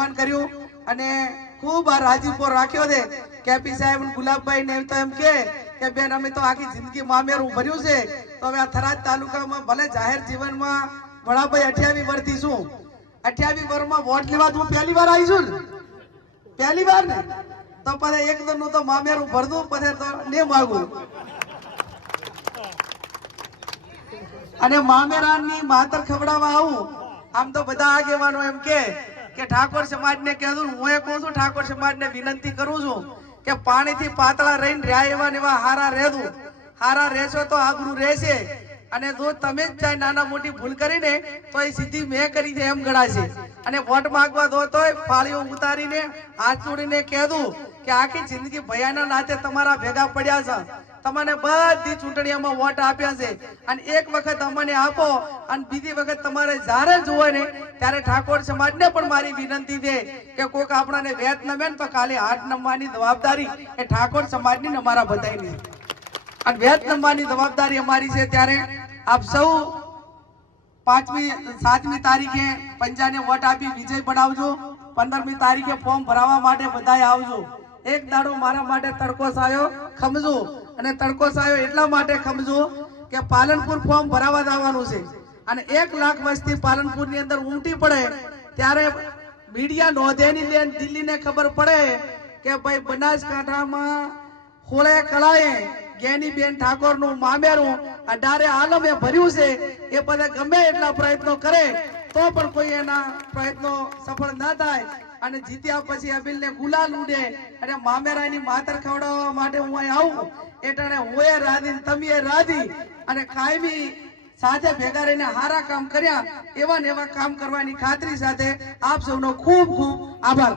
સન્માન કર્યું અને ખૂબ આ રાજીપો રાખ્યો છે. કેપી સાહેબ ગુલાબભાઈ ને તો એમ કે બેન, અમે તો આખી જિંદગી મામેરું ભર્યું છે. તો હવે આ થરાદ તાલુકામાં ભલે જાહેર જીવનમાં વડાભાઈ અઠ્યાવી વર્ષથી છું અઠ્યાવી વર્ષમાં વોટ લેવા હું પહેલી વાર આવી છું પહેલી વાર ને? તો પછી એક નું તો મામેરું ભરદું પછી તો ને માગું. અને મામેરાની માતર ખવડાવવા આવું. આમ તો બધા આગેવાનો એમ કે કે ઠાકોર સમાજને કહેતું હું એ કહું છું, ઠાકોર સમાજને વિનંતી કરું છું કે પાણીથી પાતળા રહીને રહ્યા એવા એવા હારા રહેવું હારા રહેશો તો આબરૂ રહેશે. અને જો તમે જ ચાહે નાના મોટી ભૂલ કરીને તો એ સીધી મેં કરી છે એમ ગણાશે. અને વોટ માગવા દો તો ફાળીઓ ઉતારીને, હાથ જોડીને કહેતું કે આખી જિંદગી ભયાના નાતે તમારા ભેગા પડ્યા છે. તમને બધી ચૂંટણીઓમાં વોટ આપ્યા છે. અને એક વખત અમને આપો અને બીજી વખત તમારે જ્યારે જુઓ ને ત્યારે ઠાકોર સમાજને પણ મારી વિનંતી છે કે કોઈક આપણાને વેત નમે ને તો કાલે હાથ નમવાની જવાબદારી એ ઠાકોર સમાજની અમારા બધાની અને વેત નમવાની જવાબદારી અમારી છે ત્યારે આપ સૌ પાંચમી, સાતમી તારીખે પંજાને વોટ આપી વિજય બનાવજો. પંદરમી તારીખે ફોર્મ ભરાવવા માટે બધાએ આવજો. એક દાડો મારા માટે તડકો સાયો. ખમજો. અને તડકો સાયો એટલા માટે ખમજો કે પાલનપુર ફોર્મ ભરાવા જવાનું છે. અને એક લાખ વસ્તી પાલનપુરની અંદર ઉમટી પડે, ત્યારે મીડિયા નોંધેની લે દિલ્હીને ખબર પડે કે ભાઈ બનાસકાંઠામાં ખોળે કળાએ જ્ઞાની બેન ઠાકોરનું મામેરું અઢારે આલમે ભર્યું છે. એ બધા ગમે એટલા પ્રયત્નો કરે, તો પણ કોઈ એના પ્રયત્નો સફળ ના થાય. અને જીત્યા પછી અબિલ ને ગુલાલ ઉડે. અને મામેરાની માતર ખવડાવવા માટે હું અહીં આવું. એટલે હું એ રાધી તમે રાધી અને કાયમી સાથે ભેગા રહીને હારા કામ કર્યા. એવા ને એવા કામ કરવાની ખાતરી સાથે આપ સૌનો ખૂબ ખૂબ આભાર.